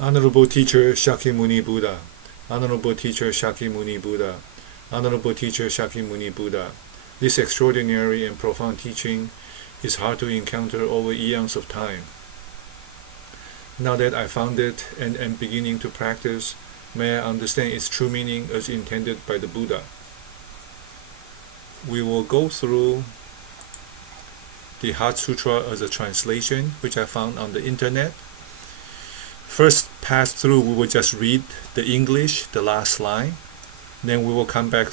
Honorable Teacher Shakyamuni Buddha, Honorable Teacher Shakyamuni Buddha, Honorable Teacher Shakyamuni Buddha. This extraordinary and profound teaching is hard to encounter over eons of time. Now that I found it and am beginning to practice, may I understand its true meaning as intended by the Buddha. We will go through the Heart Sutra as a translation, which I found on the internet. First pass through, we will just read the English, the last line. Then we will come back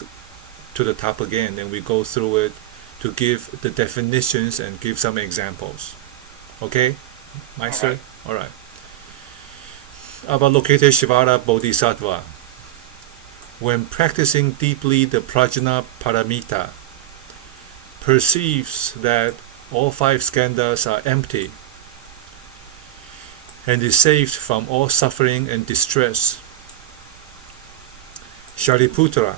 to the top again and we go through it to give the definitions and give some examples. Okay, Meister? All right. Avalokiteshvara Bodhisattva. When practicing deeply the prajna paramita, perceives that all five skandhas are empty and is saved from all suffering and distress. Shariputra.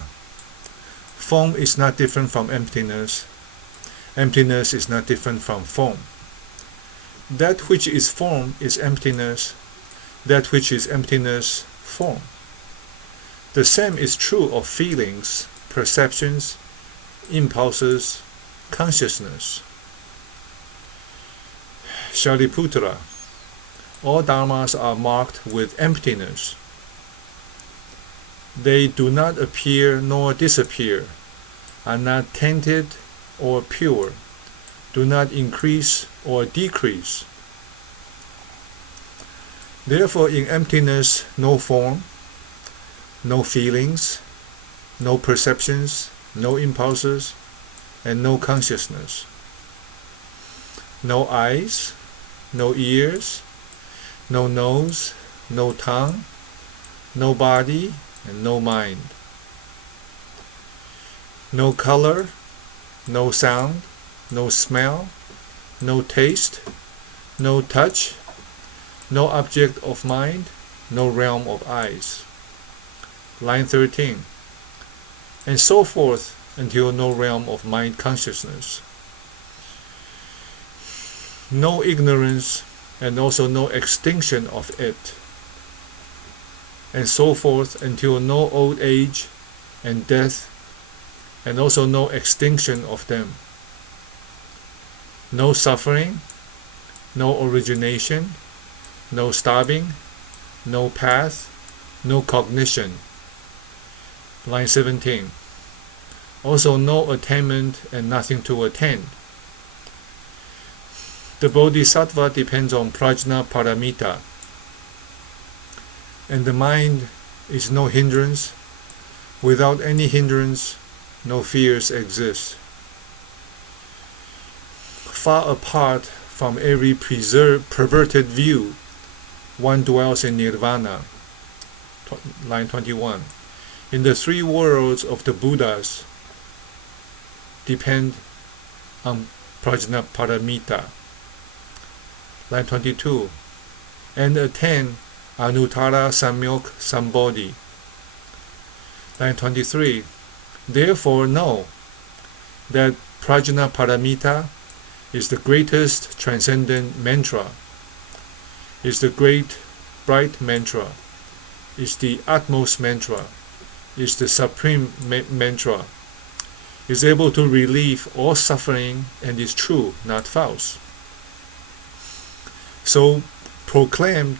Form is not different from emptiness. Emptiness is not different from form. That which is form is emptiness. That which is emptiness, form. The same is true of feelings, perceptions, impulses, consciousness. Shariputra. All dharmas are marked with emptiness. They do not appear nor disappear, are not tainted or pure, do not increase or decrease. Therefore, in emptiness, no form, no feelings, no perceptions, no impulses, and no consciousness. No eyes, no ears, no nose, no tongue, no body, and no mind. No color, no sound, no smell, no taste, no touch, no object of mind, no realm of eyes. Line 13. And so forth until no realm of mind consciousness. No ignorance and also no extinction of it. And so forth until no old age and death and also no extinction of them. No suffering, no origination, no stopping, no path, no cognition. Line 17. Also no attainment and nothing to attain. The Bodhisattva depends on prajna paramita, and the mind is no hindrance. Without any hindrance, no fears exist. Far apart from every perverted view, one dwells in nirvana. Line 21. In the three worlds of the Buddhas depend on prajna paramita. Line 22. And attain anuttara samyok sambodhi. Line 23. Therefore know that prajna paramita is the greatest transcendent mantra, is the great bright mantra, is the utmost mantra, is the supreme mantra, is able to relieve all suffering and is true, not false. So proclaim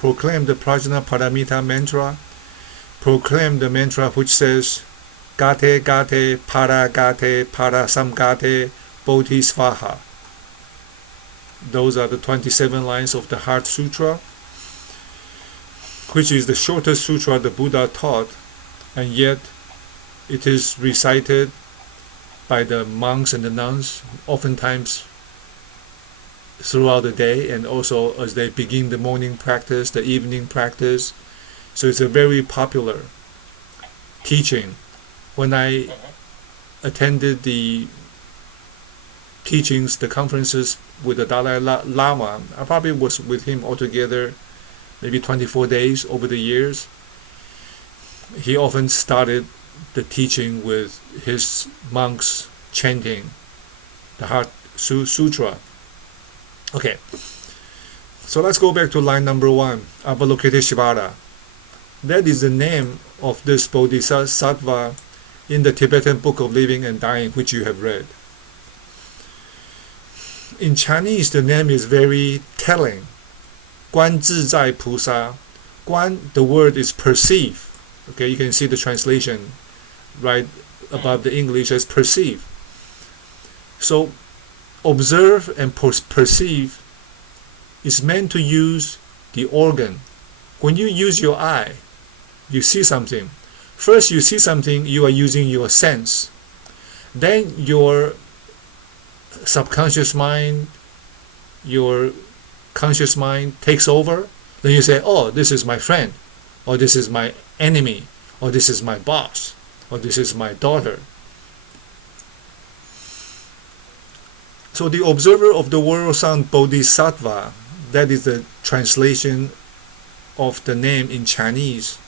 the prajna paramita mantra, proclaim the mantra which says gate gate para samgate bodhisvaha. Those are the 27 lines of the Heart Sutra, which is the shortest sutra the Buddha taught, and yet it is recited by the monks and the nuns oftentimes throughout the day, and also as they begin the morning practice, the evening practice. So it's a very popular teaching. When I attended the teachings, the conferences with the Dalai Lama, I probably was with him altogether maybe 24 days over the years. He often started the teaching with his monks chanting the Heart Sutra. Okay, So let's go back to line number 1, Avalokiteshvara. That is the name of this Bodhisattva in the Tibetan Book of Living and Dying, which you have read. In Chinese, the name is very telling. Guan Zizai Pusa. Guan, the word is perceive. Okay, you can see the translation right above the English as perceive. So, observe and perceive is meant to use the organ. When you use your eye, you see something. First, you see something, you are using your sense. Then your subconscious mind, your conscious mind takes over. Then you say, oh, this is my friend, or this is my enemy, or this is my boss, or this is my daughter. So the observer of the world sound Bodhisattva, that is the translation of the name in Chinese.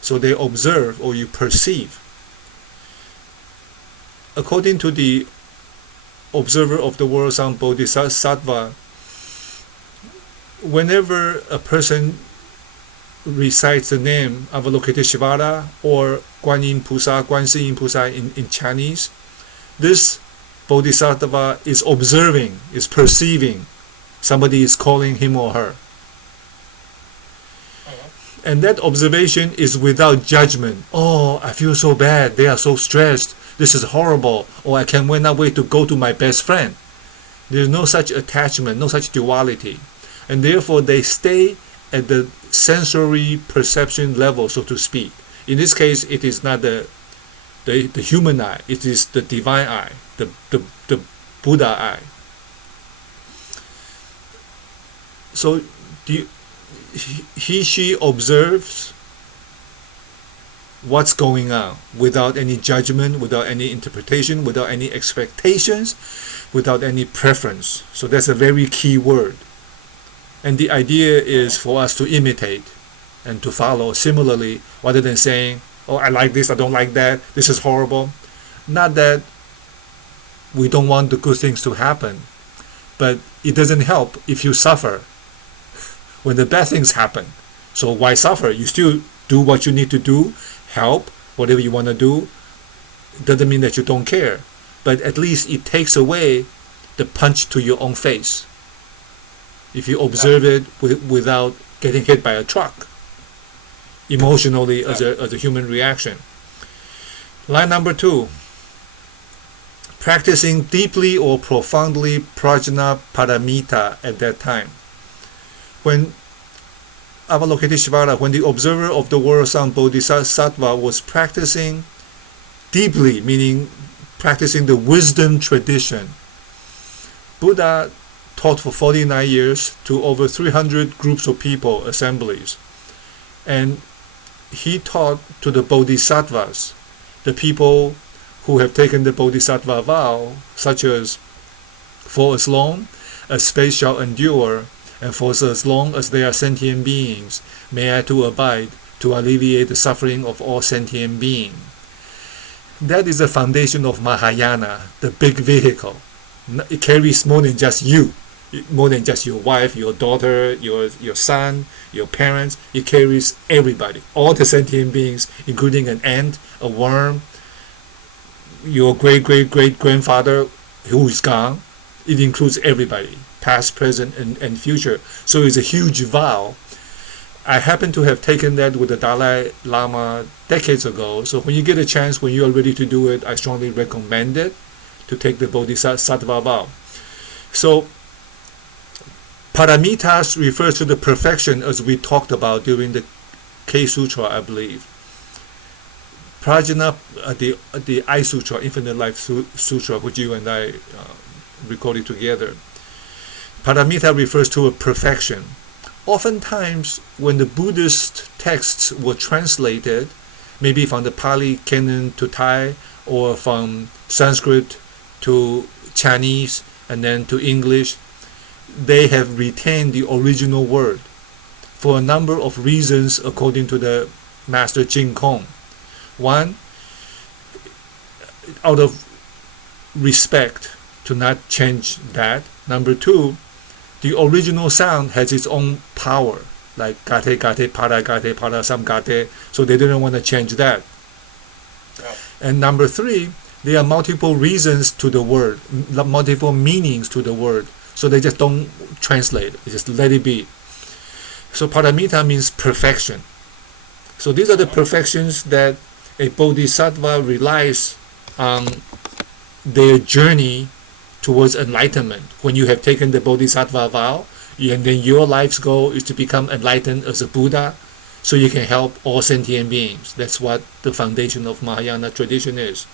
So they observe, or you perceive. According to the observer of the world sound Bodhisattva, whenever a person recites the name Avalokiteshvara or Guanyin Pusa, Guansiyin Pusa in Chinese, this Bodhisattva is observing, is perceiving somebody is calling him or her. And that observation is without judgment. Oh, I feel so bad. They are so stressed. This is horrible. Or I can't wait to go to my best friend. There is no such attachment, no such duality. And therefore they stay at the sensory perception level, so to speak. In this case, it is not the human eye. It is the divine eye, the Buddha eye. So she observes what's going on without any judgment, without any interpretation, without any expectations, without any preference. So that's a very key word. And the idea is for us to imitate and to follow similarly, rather than saying, oh, I like this, I don't like that, this is horrible. Not that we don't want the good things to happen, but it doesn't help if you suffer when the bad things happen. So why suffer? You still do what you need to do, help, whatever you want to do. It doesn't mean that you don't care, but at least it takes away the punch to your own face if you observe it without getting hit by a truck emotionally as a human reaction. Line number 2, practicing deeply or profoundly prajna paramita at that time. When Avalokiteshvara, when the observer of the world sound Bodhisattva was practicing deeply, meaning practicing the wisdom tradition, Buddha taught for 49 years to over 300 groups of people, assemblies. And he taught to the Bodhisattvas, the people who have taken the Bodhisattva vow, such as, for as long as space shall endure, and for as long as they are sentient beings, may I to abide to alleviate the suffering of all sentient beings. That is the foundation of Mahayana, the big vehicle. It carries more than just you, more than just your wife, your daughter, your son, your parents. It carries everybody, all the sentient beings, including an ant, a worm, your great-great-great-grandfather who is gone. It includes everybody, past, present, and future. So it's a huge vow. I happen to have taken that with the Dalai Lama decades ago. So when you get a chance, when you are ready to do it, I strongly recommend it, to take the Bodhisattva vow. So paramitas refers to the perfection, as we talked about during the K Sutra, I believe. Prajna, the I Sutra, Infinite Life Sutra, which you and I recorded together. Paramita refers to a perfection. Oftentimes, when the Buddhist texts were translated, maybe from the Pali Canon to Thai, or from Sanskrit to Chinese, and then to English, they have retained the original word for a number of reasons, according to the Master Jing Kong. One, out of respect to not change that. Number two, the original sound has its own power, like gate, gate, para, some gate. So they didn't want to change that. Yeah. And number three, there are multiple reasons to the word, multiple meanings to the word. So they just don't translate. They just let it be. So paramita means perfection. So these are the perfections that a bodhisattva relies on their journey towards enlightenment. When you have taken the bodhisattva vow, and then your life's goal is to become enlightened as a Buddha, so you can help all sentient beings. That's what the foundation of Mahayana tradition is.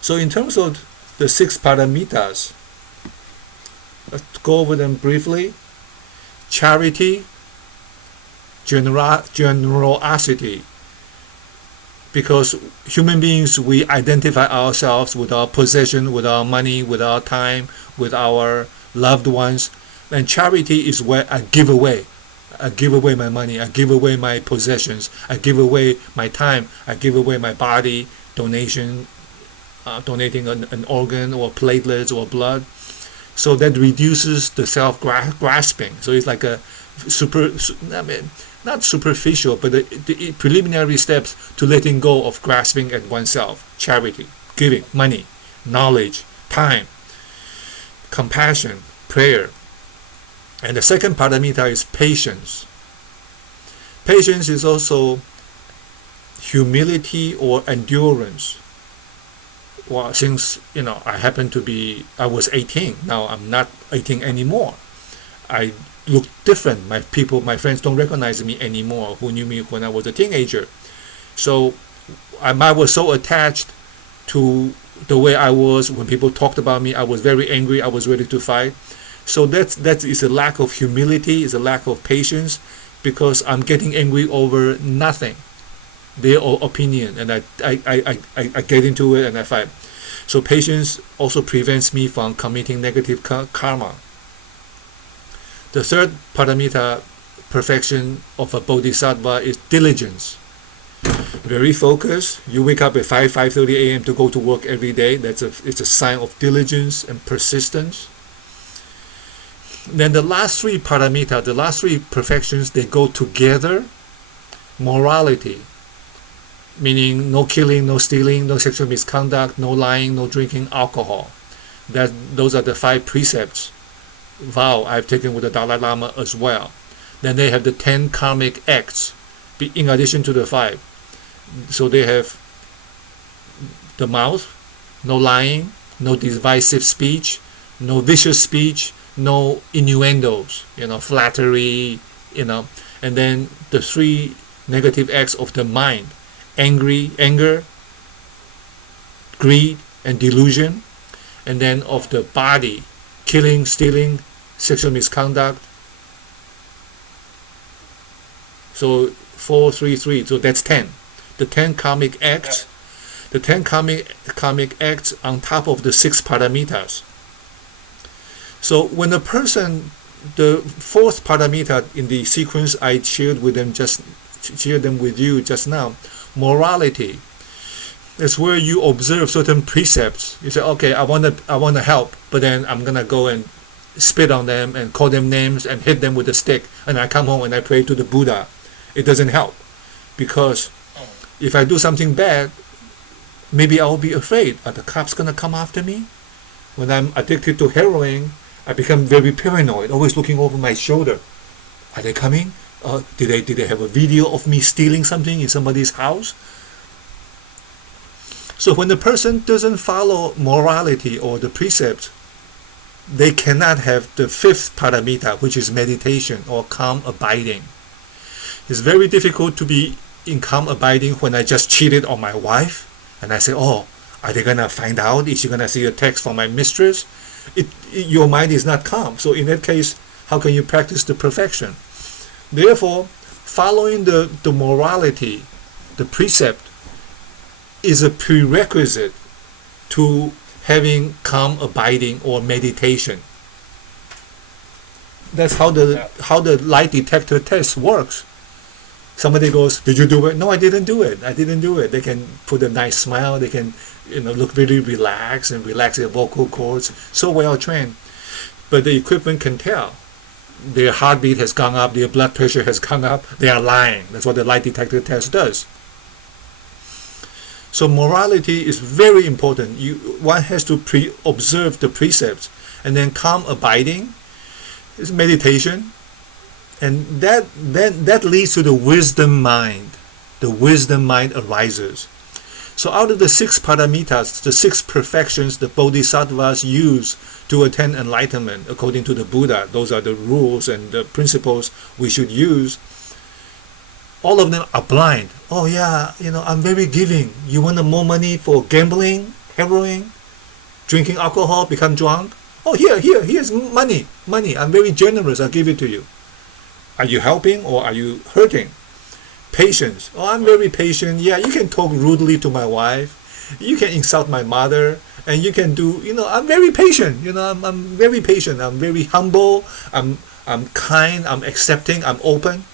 So in terms of the 6 paramitas, let's go over them briefly. Charity, generosity, because human beings, we identify ourselves with our possession, with our money, with our time, with our loved ones. And charity is where I give away. I give away my money, I give away my possessions, I give away my time, I give away my body, donating an organ or platelets or blood. So that reduces the self-grasping. So it's like a not superficial, but the preliminary steps to letting go of grasping at oneself. Charity, giving, money, knowledge, time, compassion, prayer. And the second paramita is patience. Patience is also humility or endurance. Well, since I was 18, now I'm not 18 anymore. I look different. My friends don't recognize me anymore who knew me when I was a teenager. So I was so attached to the way I was when people talked about me. I was very angry. I was ready to fight. So that is a lack of humility, is a lack of patience, because I'm getting angry over nothing, their opinion, and I get into it and I fight. So patience also prevents me from committing negative karma. The third paramita, perfection of a bodhisattva, is diligence. Very focused. You wake up at 5:30 a.m. to go to work every day. It's a sign of diligence and persistence. Then the last 3 paramita, the last 3 perfections, they go together. Morality, meaning no killing, no stealing, no sexual misconduct, no lying, no drinking alcohol. Those are the 5 precepts, vow I've taken with the Dalai Lama as well. Then they have the 10 karmic acts, in addition to the 5. So they have the mouth, no lying, no divisive speech, no vicious speech, no innuendos, flattery, and then the 3 negative acts of the mind: anger, greed, and delusion. And then of the body: killing, stealing, sexual misconduct. So 4, 3, 3. So that's 10. The 10 karmic acts. The 10 karmic acts on top of the 6 paramitas. So when a person, the 4th paramita in the sequence I shared them with you just now, morality, is where you observe certain precepts. You say, okay, I want to help, but then I'm gonna go and spit on them and call them names and hit them with a stick, and I come home and I pray to the Buddha. It doesn't help, because if I do something bad, maybe I'll be afraid. Are the cops gonna come after me? When I'm addicted to heroin, I become very paranoid, always looking over my shoulder. Are they coming? Did they have a video of me stealing something in somebody's house? So when the person doesn't follow morality or the precepts, they cannot have the 5th paramita, which is meditation or calm abiding. It's very difficult to be in calm abiding when I just cheated on my wife and I say, oh, are they gonna find out? Is she gonna see a text from my mistress? Your mind is not calm. So in that case, how can you practice the perfection? Therefore, following the morality, the precept, is a prerequisite to having calm abiding or meditation. That's how the lie detector test works. Somebody goes, did you do it? No, I didn't do it. They can put a nice smile. They can look really relaxed and relax their vocal cords. So well trained. but the equipment can tell. Their heartbeat has gone up, their blood pressure has gone up, they are lying. That's what the lie detector test does. So morality is very important. One has to observe the precepts, and then calm abiding is meditation, and that leads to the wisdom mind. The wisdom mind arises. So out of the 6 paramitas, the 6 perfections the bodhisattvas use to attain enlightenment, according to the Buddha, those are the rules and the principles we should use. All of them are blind. Oh yeah, I'm very giving. You want more money for gambling, heroin, drinking alcohol, become drunk? Oh, here's money. I'm very generous. I'll give it to you. Are you helping or are you hurting? Patience. Oh, I'm very patient. Yeah, you can talk rudely to my wife. You can insult my mother. And you can do, I'm very patient. I'm very patient. I'm very humble. I'm kind. I'm accepting. I'm open.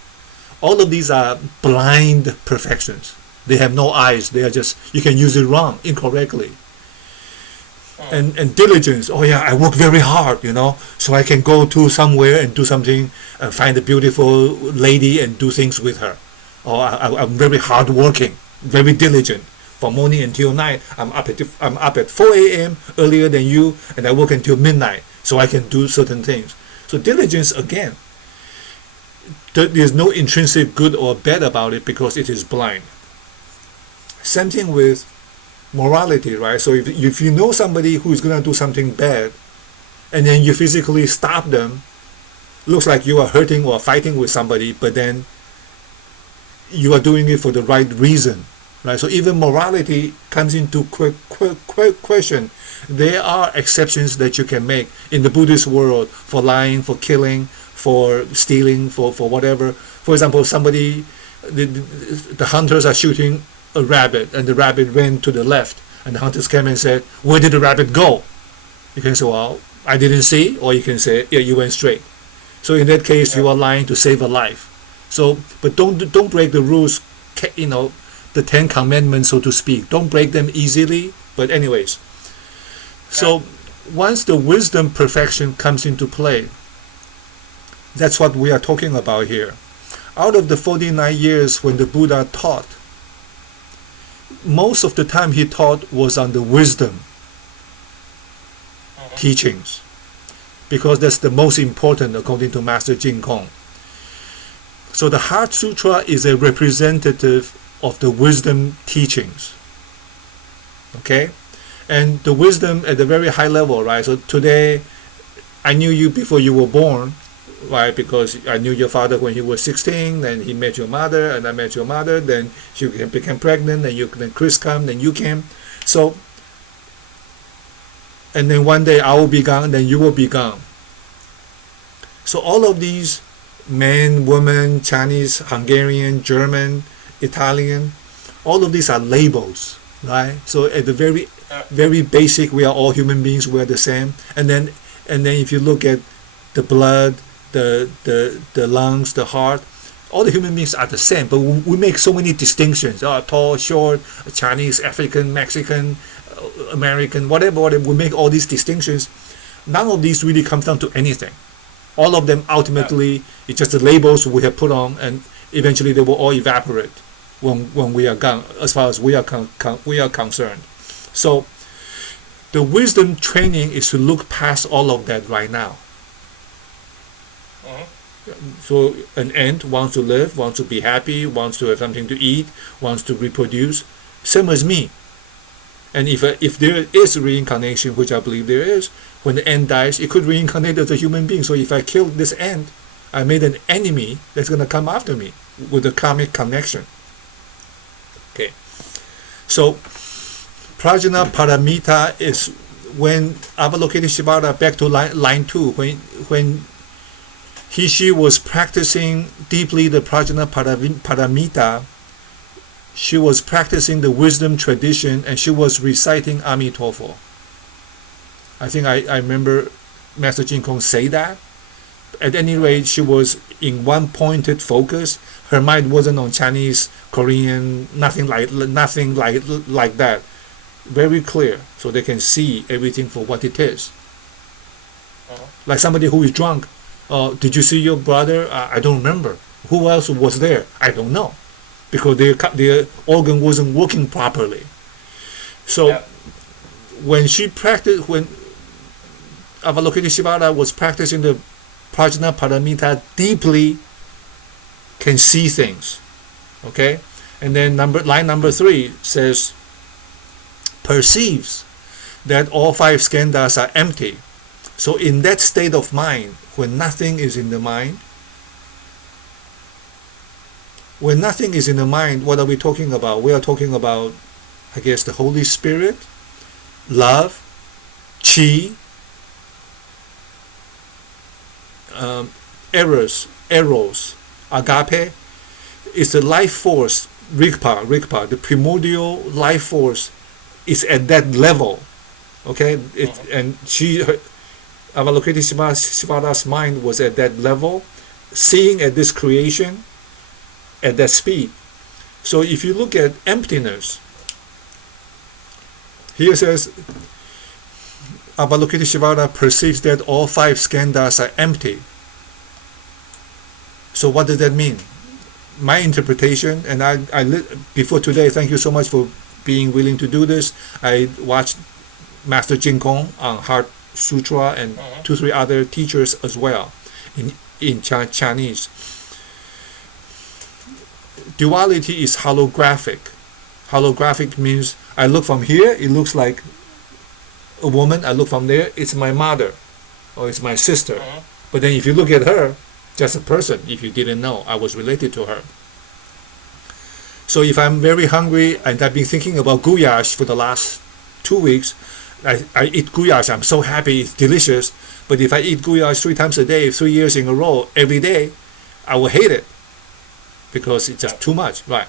All of these are blind perfections. They have no eyes. They are just, you can use it wrong, incorrectly. And diligence. Oh yeah, I work very hard, so I can go to somewhere and do something, find a beautiful lady and do things with her. Or I'm very hardworking, very diligent. From morning until night, I'm up at 4 a.m. earlier than you, and I work until midnight, so I can do certain things. So diligence, again, there's no intrinsic good or bad about it because it is blind. Same thing with morality, right? So if you know somebody who is going to do something bad, and then you physically stop them, looks like you are hurting or fighting with somebody, but then you are doing it for the right reason, right? So even morality comes into question. There are exceptions that you can make in the Buddhist world for lying, for killing, for stealing, for whatever. For example, the hunters are shooting a rabbit, and the rabbit ran to the left, and the hunters came and said, "Where did the rabbit go?" You can say, "Well, I didn't see," or you can say, "Yeah, you went straight." So in that case, you are lying to save a life. So, but don't break the rules, the 10 commandments, so to speak. Don't break them easily. But anyways, so once the wisdom perfection comes into play, that's what we are talking about here. Out of the 49 years when the Buddha taught, most of the time he taught was on the wisdom teachings, because that's the most important according to Master Jin Kong. So the Heart Sutra is a representative of the wisdom teachings. Okay? And the wisdom at the very high level, right? So today, I knew you before you were born, right? Because I knew your father when he was 16, then he met your mother, and I met your mother, then she became pregnant, then Chris came, then you came. So, and then one day I will be gone, then you will be gone. So all of these men, women, Chinese, Hungarian, German, Italian, all of these are labels, right? So at the very basic, we are all human beings, we are the same. And then if you look at the blood, the lungs, the heart, all the human beings are the same, but we make so many distinctions. Tall, short, Chinese, African, Mexican, American, whatever, we make all these distinctions. None of these really comes down to anything. All of them ultimately, it's just the labels we have put on, and eventually they will all evaporate when we are gone, as far as we are concerned. So the wisdom training is to look past all of that right now. So an ant wants to live, wants to be happy, wants to have something to eat, wants to reproduce, same as me. And if there is reincarnation, which I believe there is, when the ant dies, it could reincarnate as a human being. So if I kill this ant, I made an enemy that's going to come after me with a karmic connection. Okay. So Prajna Paramita is when Avalokiteshvara, back to line 2, when she was practicing deeply the Prajna Paramita, she was practicing the wisdom tradition, and she was reciting Amitofo. I think I remember Master Jin Kong say that. At any rate, she was in one pointed focus. Her mind wasn't on Chinese, Korean, nothing like that. Very clear, so they can see everything for what it is. Like somebody who is drunk. Did you see your brother? I don't remember. Who else was there? I don't know, because their organ wasn't working properly. So when Avalokiteshvara was practicing the Prajna Paramita deeply, can see things. Okay, and then line number 3 says, perceives that all 5 skandhas are empty. So in that state of mind, when nothing is in the mind, what are we talking about? We are talking about, I guess, the Holy Spirit, love, chi, eros, agape. Is the life force, rigpa, the primordial life force is at that level. Okay, and Avalokiteshvara's mind was at that level, seeing at this creation at that speed. So if you look at emptiness, here says Avalokiteshvara perceives that all 5 skandhas are empty. So what does that mean? My interpretation, and before today, thank you so much for being willing to do this. I watched Master Jin Kong on Heart Sutra and 2-3 other teachers as well in Chinese. Duality is holographic. Holographic means I look from here, it looks like a woman. I look from there, it's my mother or it's my sister. But then if you look at her, just a person. If you didn't know, I was related to her. So if I'm very hungry and I've been thinking about goulash for the last 2 weeks, I eat goulash, I'm so happy, it's delicious. But if I eat goulash 3 times a day, 3 years in a row, every day, I will hate it because it's just too much, right?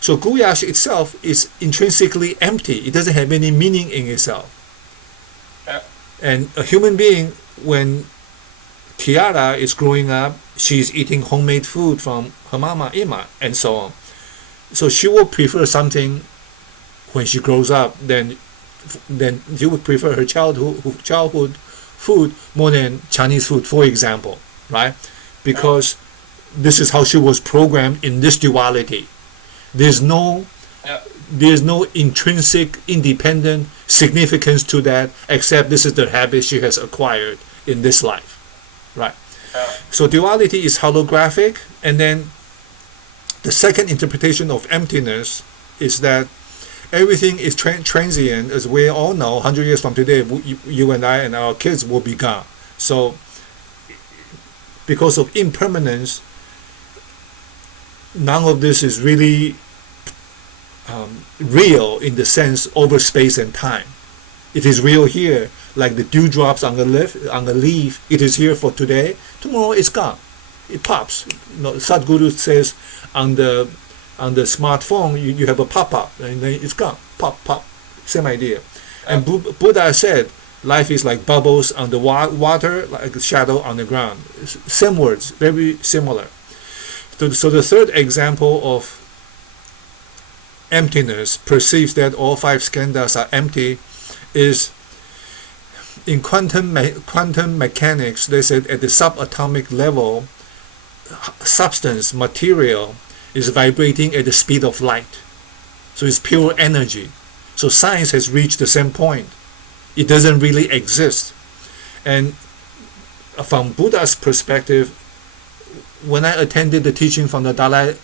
So goulash itself is intrinsically empty. It doesn't have any meaning in itself. And a human being, when Tiara is growing up, she's eating homemade food from her mama, Ima, and so on. So she will prefer something when she grows up, then she would prefer her childhood food more than Chinese food, for example, right? Because this is how she was programmed in this duality. There's no intrinsic, independent significance to that, except this is the habit she has acquired in this life, right? So duality is holographic, and then the second interpretation of emptiness is that everything is transient. As we all know, 100 years from today, you and I and our kids will be gone. So because of impermanence, none of this is really real in the sense over space and time. It is real here, like the dewdrops on the leaf. It is here for today. Tomorrow it's gone. It pops. Sadhguru says on the smartphone you have a pop-up and then it's gone. Pop. Same idea. And Buddha said life is like bubbles on the water, like a shadow on the ground. Same words, very similar. So the third example of emptiness, perceives that all 5 skandhas are empty, is in quantum mechanics. They said at the subatomic level, substance, material, is vibrating at the speed of light. So it's pure energy. So science has reached the same point. It doesn't really exist. And from Buddha's perspective, when I attended the teaching from the Dalai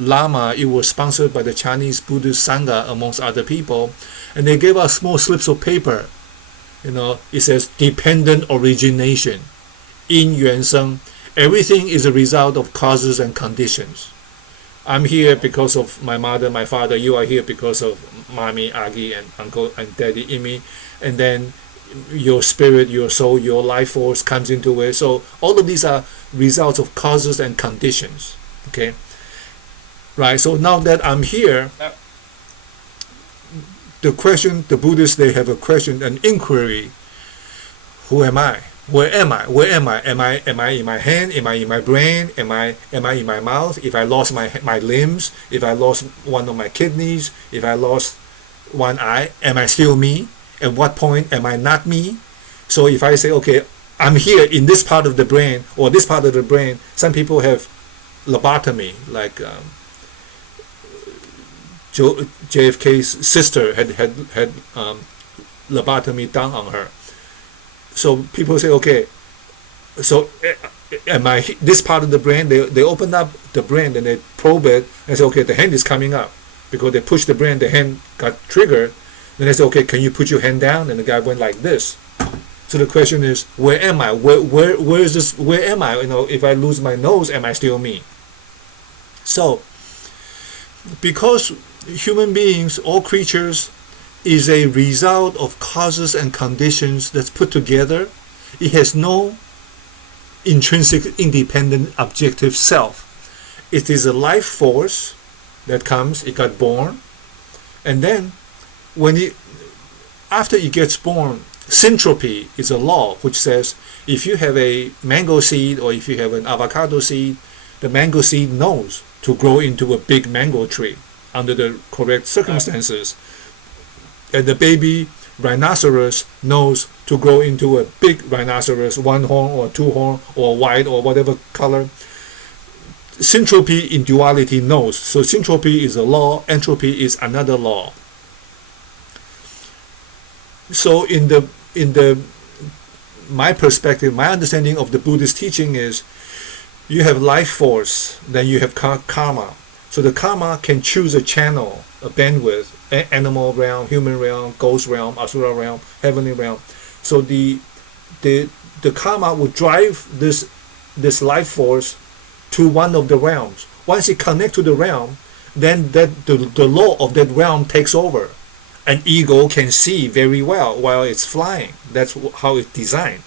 Lama, it was sponsored by the Chinese Buddhist Sangha amongst other people, and they gave us small slips of paper. It says dependent origination, yin yuan sheng. Everything is a result of causes and conditions. I'm here because of my mother, my father. You are here because of mommy, Agi, and uncle and daddy Imi. And then your spirit, your soul, your life force comes into it. So all of these are results of causes and conditions. Okay, right? So now that I'm here, the Buddhists, they have a question, an inquiry. Who am I? Where am I? Am I in my hand? Am I in my brain? Am I in my mouth? If I lost my limbs, if I lost one of my kidneys, if I lost one eye, am I still me? At what point am I not me? So if I say, okay, I'm here in this part of the brain or this part of the brain. Some people have lobotomy, like JFK's sister had lobotomy done on her. So people say, okay, so am I this part of the brain? They open up the brain and they probe it and say, okay, the hand is coming up, because they push the brain, the hand got triggered. Then they say, okay, can you put your hand down? And the guy went like this. So the question is, where am I? Where is this? Where am I? If I lose my nose, am I still me? So, because human beings, all creatures, is a result of causes and conditions that's put together, it has no intrinsic, independent, objective self. It is a life force that comes. It got born, and then after it gets born, syntropy is a law which says if you have a mango seed or if you have an avocado seed, the mango seed knows to grow into a big mango tree under the correct circumstances. And the baby rhinoceros knows to grow into a big rhinoceros, one horn or two horn or white or whatever color. Syntropy in duality knows. So syntropy is a law, entropy is another law. So in my perspective, my understanding of the Buddhist teaching is you have life force, then you have karma. So the karma can choose a channel, a bandwidth, animal realm, human realm, ghost realm, asura realm, heavenly realm. So the karma will drive this life force to one of the realms. Once it connects to the realm, then the law of that realm takes over. An eagle can see very well while it's flying. That's how it's designed.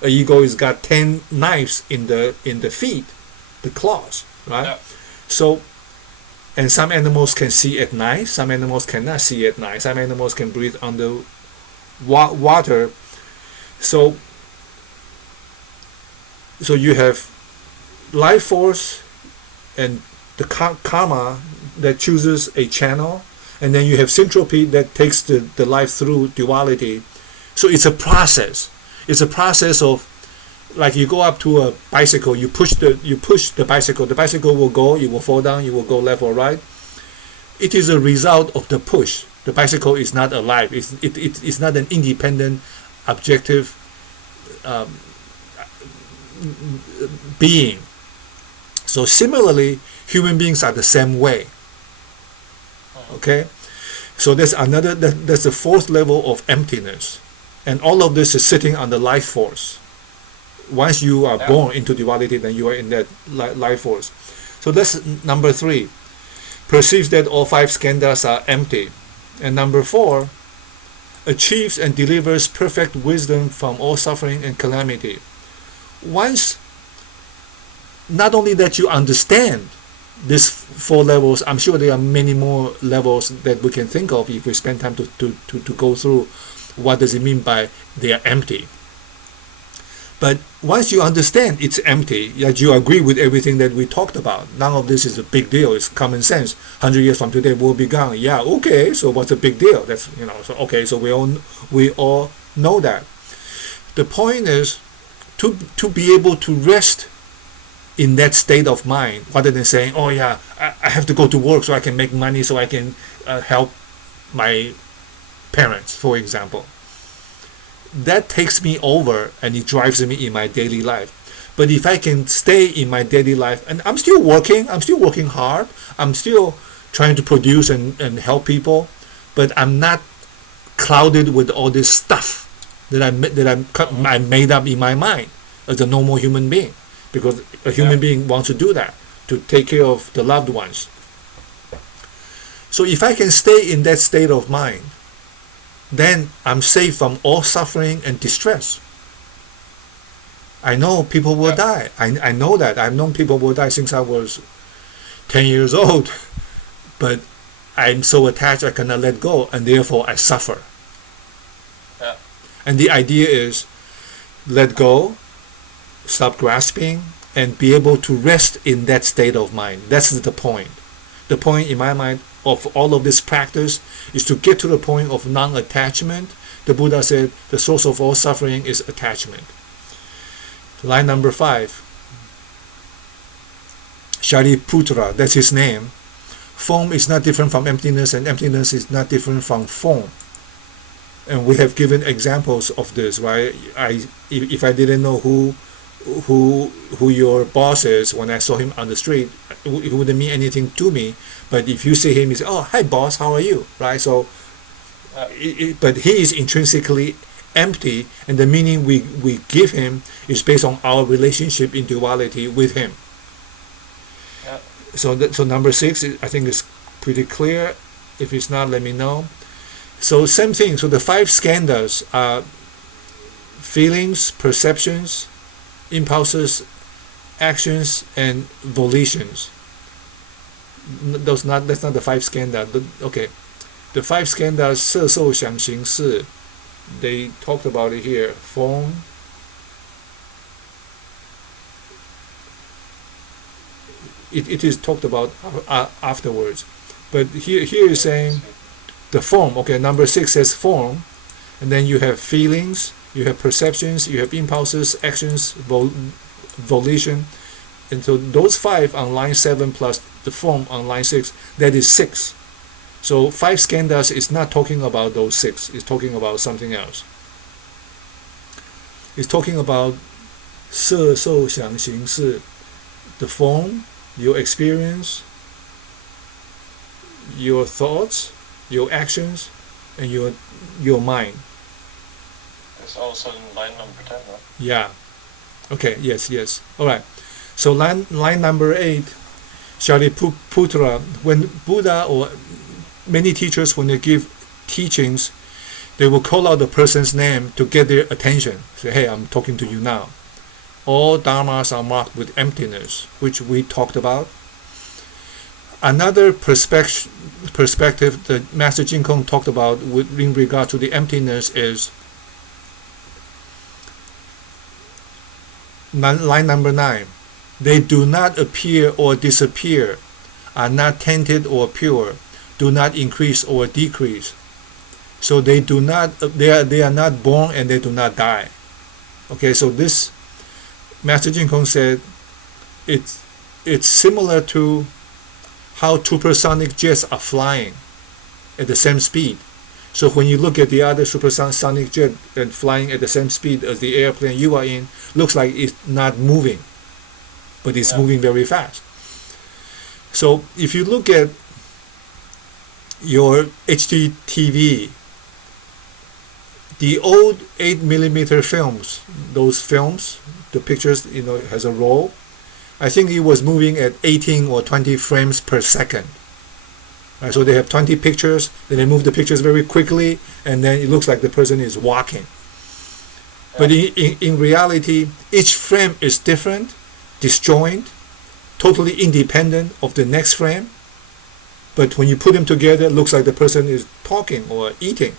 An eagle has got 10 knives in the feet, the claws, right? Yeah. So, and some animals can see at night. Some animals cannot see at night. Some animals can breathe under water. So you have life force and the karma that chooses a channel. And then you have syntropy that takes the life through duality. So it's a process. It's a process of, like you go up to a bicycle, you push the bicycle will go, you will fall down, you will go left or right. It is a result of the push. The bicycle is not alive. It's not an independent, objective being. So similarly, human beings are the same way. Okay, so that's the fourth level of emptiness, and all of this is sitting on the life force. Once you are born into duality, then you are in that life force. So that's number 3. Perceives that all 5 skandhas are empty. And number 4, achieves and delivers perfect wisdom from all suffering and calamity. Once, not only that you understand these 4 levels, I'm sure there are many more levels that we can think of if we spend time to go through what does it mean by they are empty. But once you understand it's empty, that you agree with everything that we talked about, none of this is a big deal, it's common sense. 100 years from today we'll be gone. Yeah, okay, so what's the big deal? That's, so okay, so we all know that. The point is to be able to rest in that state of mind, rather than saying, oh yeah, I have to go to work so I can make money so I can help my parents, for example. That takes me over and it drives me in my daily life. But if I can stay in my daily life, and I'm still working hard, I'm still trying to produce and help people, but I'm not clouded with all this stuff that I made up in my mind as a normal human being. Because a human being wants to do that, to take care of the loved ones. So if I can stay in that state of mind, then I'm safe from all suffering and distress. I know people will die. I know that. I've known people will die since I was 10 years old. But I'm so attached I cannot let go, and therefore I suffer. Yeah. And the idea is let go, stop grasping, and be able to rest in that state of mind. That's the point. The point in my mind of all of this practice is to get to the point of non-attachment. The Buddha said the source of all suffering is attachment. Line number 5. Shariputra, that's his name. Form is not different from emptiness, and emptiness is not different from form. And we have given examples of this, right? If I didn't know who your boss is when I saw him on the street, it wouldn't mean anything to me. But if you see him, you say, "Oh, hi boss, how are you?" Right? So, but he is intrinsically empty, and the meaning we give him is based on our relationship in duality with him. So number 6, I think is pretty clear. If it's not, let me know. So same thing. So the 5 skandhas are feelings, perceptions, impulses, actions, and volitions. That's not the 5 skandhas. Okay, the 5 skandhas, 色受想行识, they talked about it here. Form, it is talked about afterwards, but here is saying the form. Okay, number 6 says form, and then you have feelings, you have perceptions, you have impulses, actions, volition, and so those 5 on line 7 plus the form on line 6, that is 6. So 5 skandhas is not talking about those 6, it's talking about something else. It's talking about 色受想行识, the form, your experience, your thoughts, your actions, and your mind. It's also in line number 10, right? Yeah. Okay, yes. Alright. So line number 8, Shariputra, when Buddha or many teachers, when they give teachings, they will call out the person's name to get their attention. Say, hey, I'm talking to you now. All dharmas are marked with emptiness, which we talked about. Another perspective that Master Jin Kong talked about in regard to the emptiness is line number 9. They do not appear or disappear, are not tainted or pure, do not increase or decrease. So they are not born and they do not die. Okay, so this Master Jin Kong said it's similar to how supersonic jets are flying at the same speed. So when you look at the other supersonic jet and flying at the same speed as the airplane you are in, looks like it's not moving, but it's moving very fast. So if you look at your HD TV, the old 8mm films, those films, the pictures, has a roll. I think it was moving at 18 or 20 frames per second. Right, so they have 20 pictures, then they move the pictures very quickly, and then it looks like the person is walking. But in reality, each frame is different, disjoint, totally independent of the next frame. But when you put them together, it looks like the person is talking or eating.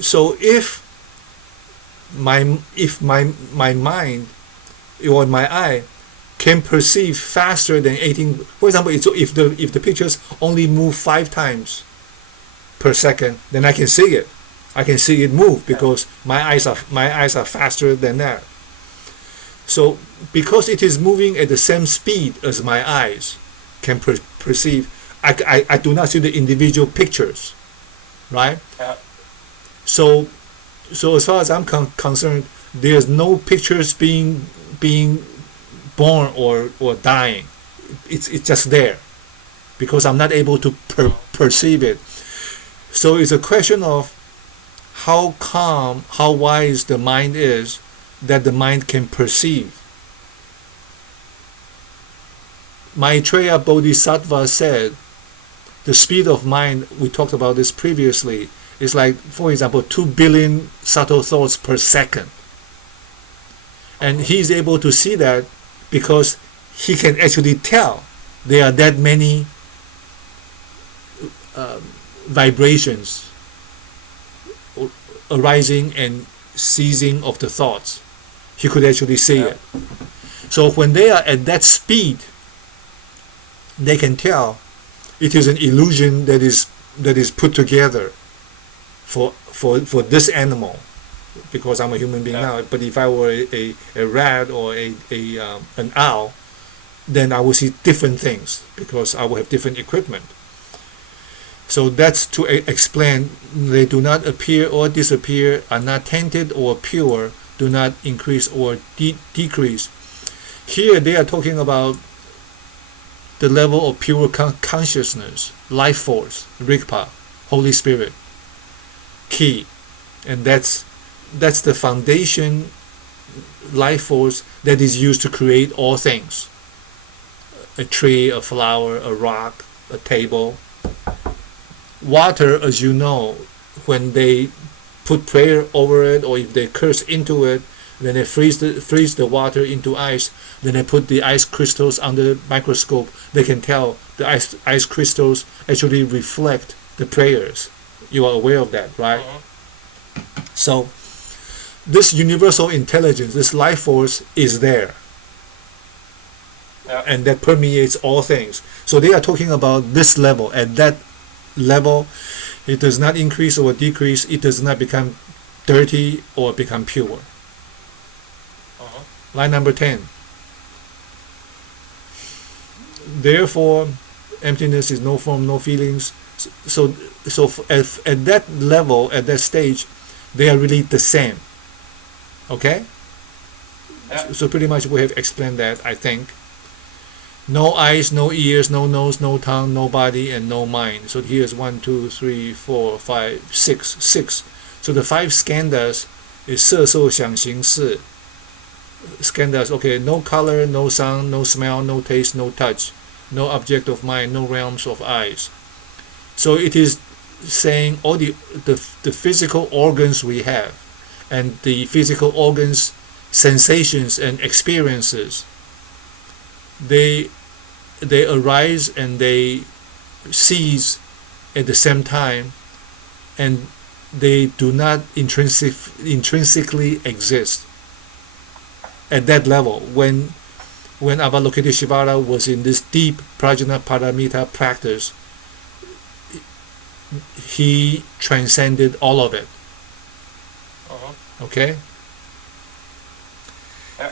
So if my mind or my eye can perceive faster than 18, for example, if the pictures only move 5 times per second, then I can see it. I can see it move because my eyes are faster than that. So because it is moving at the same speed as my eyes can perceive, I do not see the individual pictures, right? Yeah. So as far as I'm concerned, there's no pictures being born or dying. It's just there because I'm not able to perceive it. So it's a question of how calm, how wise the mind is that the mind can perceive. Maitreya Bodhisattva said the speed of mind, we talked about this previously, is like, for example, 2 billion subtle thoughts per second. And he's able to see that because he can actually tell there are that many vibrations arising and ceasing of the thoughts. He could actually see it. So when they are at that speed, they can tell it is an illusion that is put together for this animal. because I'm a human being now. But if I were a rat or an owl, then I will see different things because I will have different equipment. So that's to explain they do not appear or disappear, are not tainted or pure, do not increase or decrease. Here they are talking about the level of pure consciousness, life force, Rigpa, Holy Spirit, key. And that's the foundation life force that is used to create all things. A tree, a flower, a rock, a table. Water, as you know, when they put prayer over it or if they curse into it, then they freeze the water into ice, then they put the ice crystals under microscope, they can tell the ice crystals actually reflect the prayers. You are aware of that, right? So this universal intelligence, this life force is there. And that permeates all things. So they are talking about this level. At that level, it does not increase or decrease. It does not become dirty or become pure. Line number 10. Therefore, emptiness is no form, no feelings. So at that level, at that stage, they are really the same. Okay? So pretty much we have explained that, I think. No eyes, no ears, no nose, no tongue, no body, and no mind. So here's 1, 2, 3, 4, 5, 6. So the 5 skandhas is 色受想行识. Skandhas, okay, no color, no sound, no smell, no taste, no touch, no object of mind, no realms of eyes. So it is saying all the physical organs we have and the physical organs, sensations and experiences, they arise and they cease at the same time, and they do not intrinsically exist. At that level, when Avalokiteshvara was in this deep prajna paramita practice, he transcended all of it. Okay?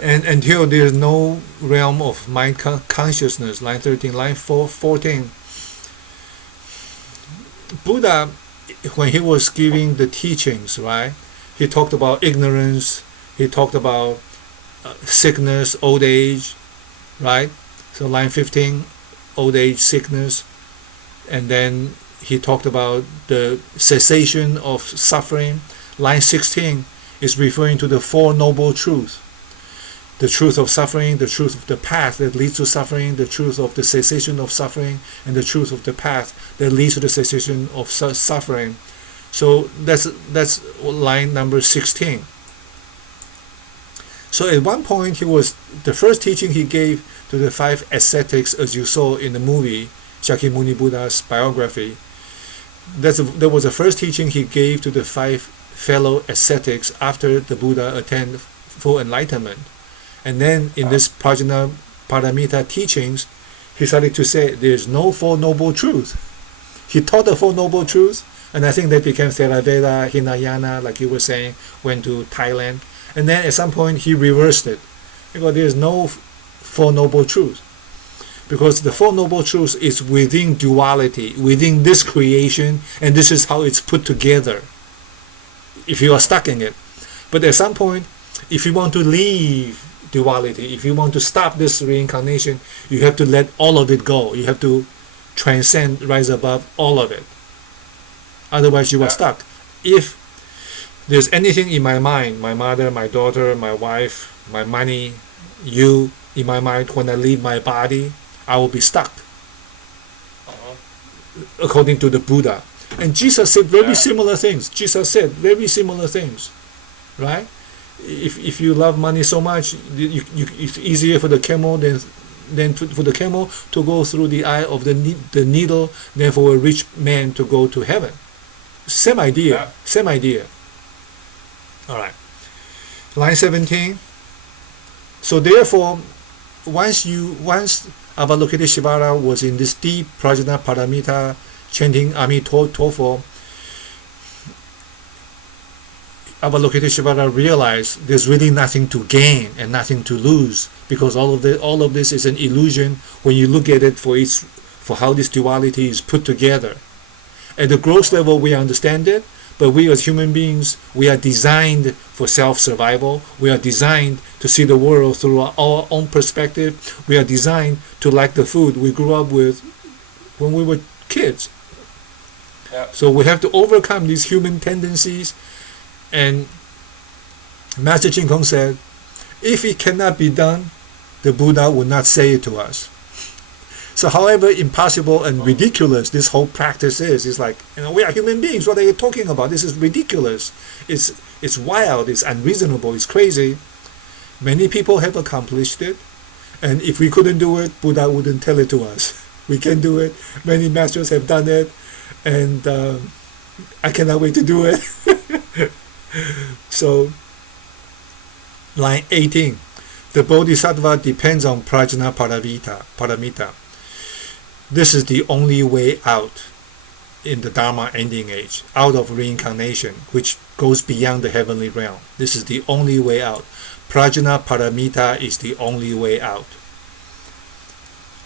And until there is no realm of mind consciousness, line 13, line 14. Buddha, when he was giving the teachings, right, he talked about ignorance, he talked about sickness, old age, right? So line 15, old age, sickness, and then he talked about the cessation of suffering. Line 16 is referring to the Four Noble Truths. The truth of suffering, the truth of the path that leads to suffering, the truth of the cessation of suffering, and the truth of the path that leads to the cessation of suffering. So that's line number 16. So at one point, the first teaching he gave to the 5 ascetics, as you saw in the movie, Shakyamuni Buddha's biography. That was the first teaching he gave to the 5 fellow ascetics after the Buddha attained full enlightenment. And then in this Prajna Paramita teachings, he started to say there's no Four Noble Truths. He taught the Four Noble Truths, and I think that became Theravada, Hinayana, like you were saying, went to Thailand. And then at some point he reversed it. Because there's no Four Noble Truths. Because the Four Noble Truths is within duality, within this creation, and this is how it's put together, if you are stuck in it. But at some point, if you want to leave duality, if you want to stop this reincarnation, you have to let all of it go. You have to transcend, rise above all of it. Otherwise you are stuck. If there's anything in my mind, my mother, my daughter, my wife, my money, you, in my mind, when I leave my body, I will be stuck. According to the Buddha. And Jesus said very similar things. Jesus said very similar things. Right? If you love money so much, it's easier for the camel than for the camel to go through the eye of the needle than for a rich man to go to heaven. Same idea. Same idea. All right. Line 17. So therefore, once Avalokiteshvara was in this deep prajna paramita, chanting Amitofo, Avalokiteshvara realized there's really nothing to gain and nothing to lose, because all of this is an illusion when you look at it for how this duality is put together. At the gross level, we understand it, but we as human beings, we are designed for self-survival. We are designed to see the world through our own perspective. We are designed to like the food we grew up with when we were kids. Yeah. So we have to overcome these human tendencies. And Master Ching Kong said, if it cannot be done, the Buddha would not say it to us. So however impossible and ridiculous this whole practice is, it's like, we are human beings, what are you talking about? This is ridiculous. It's wild, it's unreasonable, it's crazy. Many people have accomplished it. And if we couldn't do it, Buddha wouldn't tell it to us. We can do it. Many masters have done it. And I cannot wait to do it. So, line 18. The Bodhisattva depends on prajna paramita. This is the only way out in the Dharma ending age, out of reincarnation, which goes beyond the heavenly realm. This is the only way out. Prajna paramita is the only way out.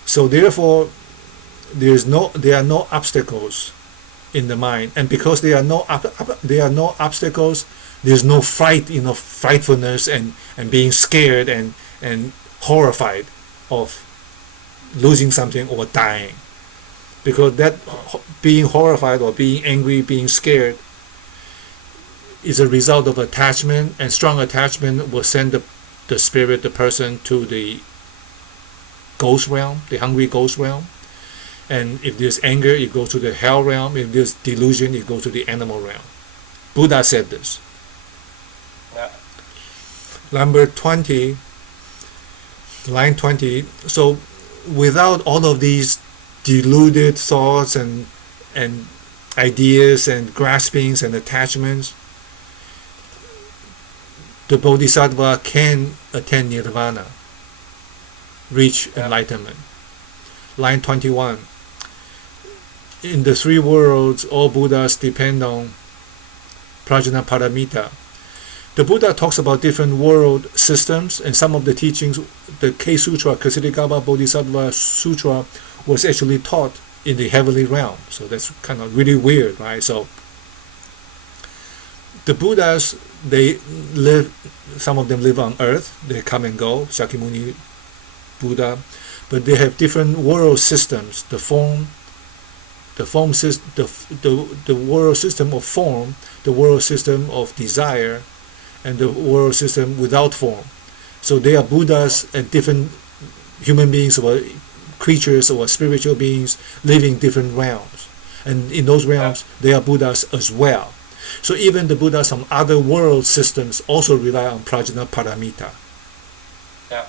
So therefore, there are no obstacles in the mind, and because there are no obstacles, there's no frightfulness and being scared and horrified of losing something or dying, because that being horrified or being angry, being scared is a result of attachment, and strong attachment will send the spirit, the person, to the ghost realm, the hungry ghost realm. And if there's anger, it goes to the hell realm. If there's delusion, it goes to the animal realm. Buddha said this. Yeah. Number 20, line 20. So without all of these deluded thoughts and ideas and graspings and attachments, the Bodhisattva can attain nirvana, reach enlightenment. Line 21. In the three worlds, all Buddhas depend on prajna paramita. The Buddha talks about different world systems, and some of the teachings, the K Sutra, Kshitigarbha Bodhisattva Sutra, was actually taught in the heavenly realm. So that's kind of really weird, right? So the Buddhas, some of them live on earth, they come and go, Shakyamuni Buddha, but they have different world systems. The world system of form, the world system of desire, and the world system without form. So they are Buddhas and different human beings or creatures or spiritual beings living different realms. And in those realms, they are Buddhas as well. So even the Buddhas from other world systems also rely on prajna paramita. Yeah.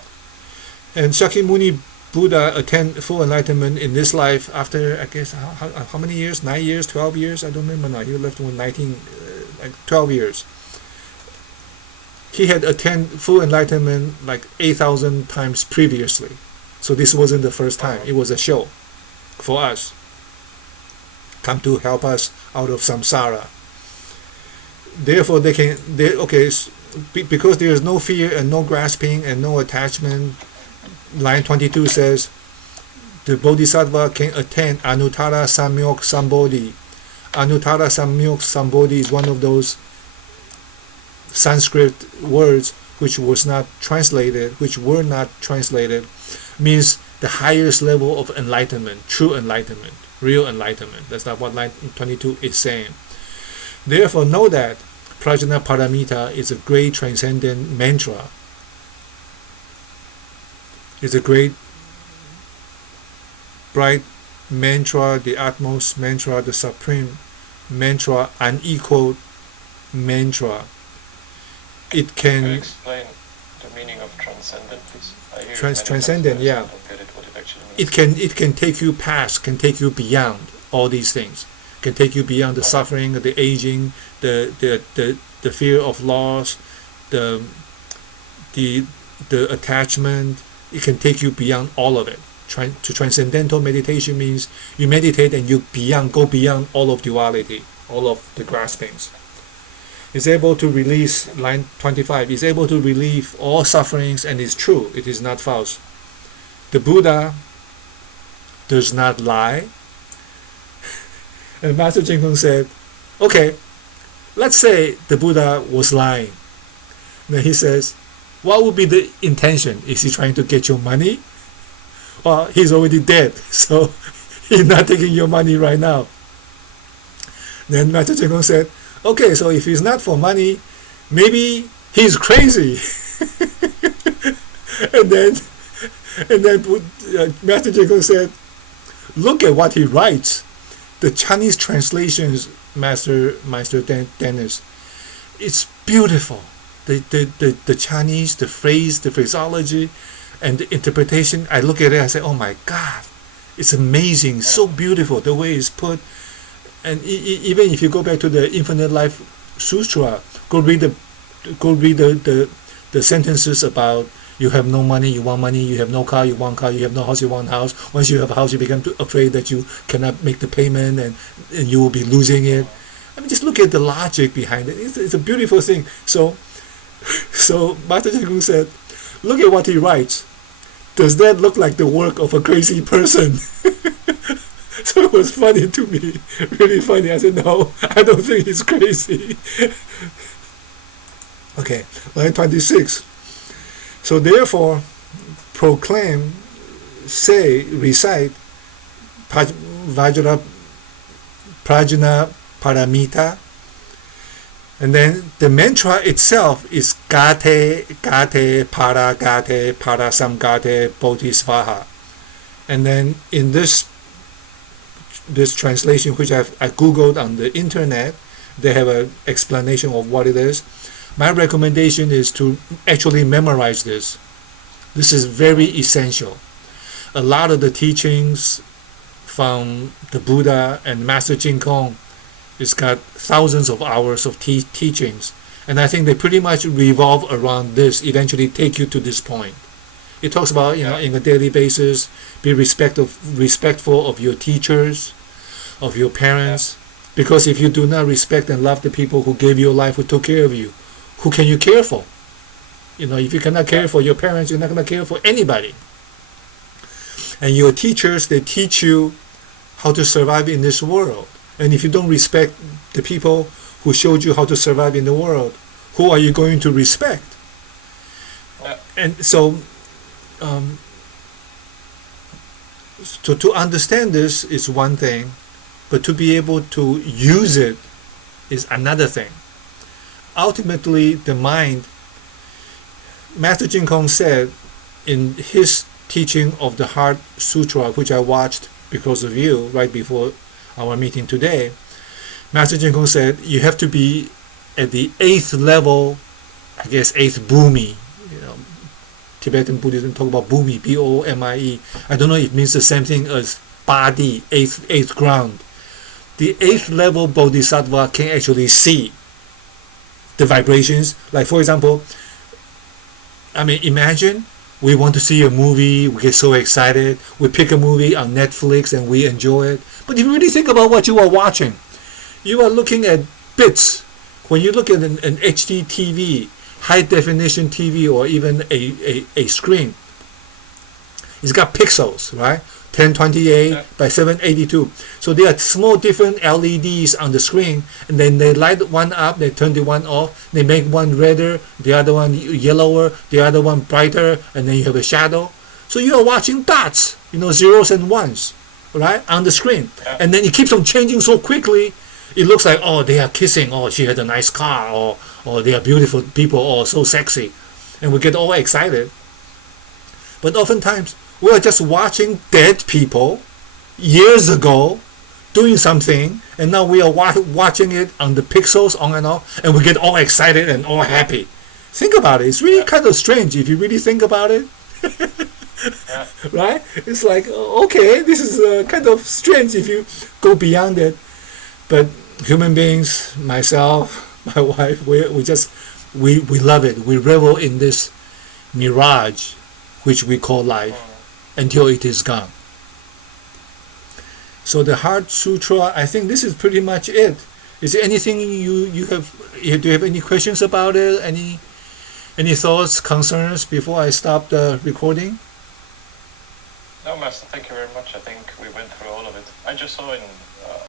And Shakyamuni Buddha attained full enlightenment in this life after, I guess, how many years? 9 years, 12 years? I don't remember now. He left when 12 years. He had attained full enlightenment like 8,000 times previously. So this wasn't the first time. It was a show for us. Come to help us out of samsara. Therefore, because there is no fear and no grasping and no attachment. Line 22 says, the Bodhisattva can attain Anuttara Samyok Sambodhi. Anuttara Samyok Sambodhi is one of those Sanskrit words which were not translated, means the highest level of enlightenment, true enlightenment, real enlightenment. That's not what line 22 is saying. Therefore, know that prajna paramita is a great transcendent mantra. It's a great, bright mantra, the utmost mantra, the supreme mantra, unequaled mantra. It Can you can explain the meaning of transcendent, please? I hear transcendent, yeah. I don't get what it actually means. it can take you past, can take you beyond all these things. Can take you beyond the suffering, the aging, the fear of loss, the attachment. It can take you beyond all of it. To transcendental meditation means you meditate and you go beyond all of duality, all of the graspings. is able to release, line 25, is able to relieve all sufferings and is true. It is not false. The Buddha does not lie. And Master Ching Kung said, okay, let's say the Buddha was lying. Then he says, what would be the intention? Is he trying to get your money? Well, he's already dead, so he's not taking your money right now. Then Master Ching Kung said, okay, so if he's not for money, maybe he's crazy. and then Master Ching Kung said, look at what he writes. The Chinese translations, Master Dennis, it's beautiful. The Chinese, the phrase, the phraseology, and the interpretation. I look at it, I say, oh my God, it's amazing, so beautiful the way it's put. And even if you go back to the Infinite Life Sutra, go read the sentences about you have no money, you want money, you have no car, you want car, you have no house, you want house. Once you have a house, you become afraid that you cannot make the payment and you will be losing it. I mean, just look at the logic behind it. It's a beautiful thing. So Master Ching Kung said, look at what he writes. Does that look like the work of a crazy person? So it was funny to me, really funny. I said, no, I don't think he's crazy. Okay, line 26. So therefore, proclaim, say, recite Vajra Prajna Paramita. And then the mantra itself is Gate, Gate, Para, Gate, Para Samgate, Bodhisvaha. And then in this translation, which I googled on the internet, they have an explanation of what it is. My recommendation is to actually memorize this. This is very essential. A lot of the teachings from the Buddha and Master Ching Kung, it's got thousands of hours of teachings, and I think they pretty much revolve around this, eventually take you to this point. It talks about, in a daily basis, be respectful of your teachers, of your parents, because if you do not respect and love the people who gave you life, who took care of you, who can you care for? If you cannot care for your parents, you're not going to care for anybody. And your teachers, they teach you how to survive in this world. And if you don't respect the people who showed you how to survive in the world, who are you going to respect? And so, to understand this is one thing, but to be able to use it is another thing. Ultimately, the mind, Master Ching Kung said in his teaching of the Heart Sutra, which I watched because of you right before our meeting today, Master Ching Kung said you have to be at the 8th level, I guess 8th bhumi. Tibetan Buddhism talk about bhumi, B-O-M-I-E. I don't know if it means the same thing as body, 8th ground. The 8th level bodhisattva can actually see the vibrations. Like, for example, imagine we want to see a movie, we get so excited, we pick a movie on Netflix and we enjoy it. But if you really think about what you are watching, you are looking at bits. When you look at an HD TV, high definition TV, or even a screen, it's got pixels, right? 1028 by 782. So there are small different LEDs on the screen, and then they light one up, they turn the one off, they make one redder, the other one yellower, the other one brighter, and then you have a shadow. So you are watching dots, zeros and ones, right, on the screen. And then it keeps on changing so quickly, it looks like, oh, they are kissing, oh, she had a nice car, or they are beautiful people, or so sexy. And we get all excited. But oftentimes, we are just watching dead people years ago doing something, and now we are watching it on the pixels on and off, and we get all excited and all happy. Think about it. It's really kind of strange if you really think about it. Right? It's like, okay, this is kind of strange if you go beyond it. But human beings, myself, my wife, we love it. We revel in this mirage, which we call life, until it is gone. So the Heart Sutra, I think this is pretty much it. Is there anything you have? Do you have any questions about it? Any thoughts, concerns before I stop the recording? No, Master, thank you very much. I think we went through all of it. I just saw in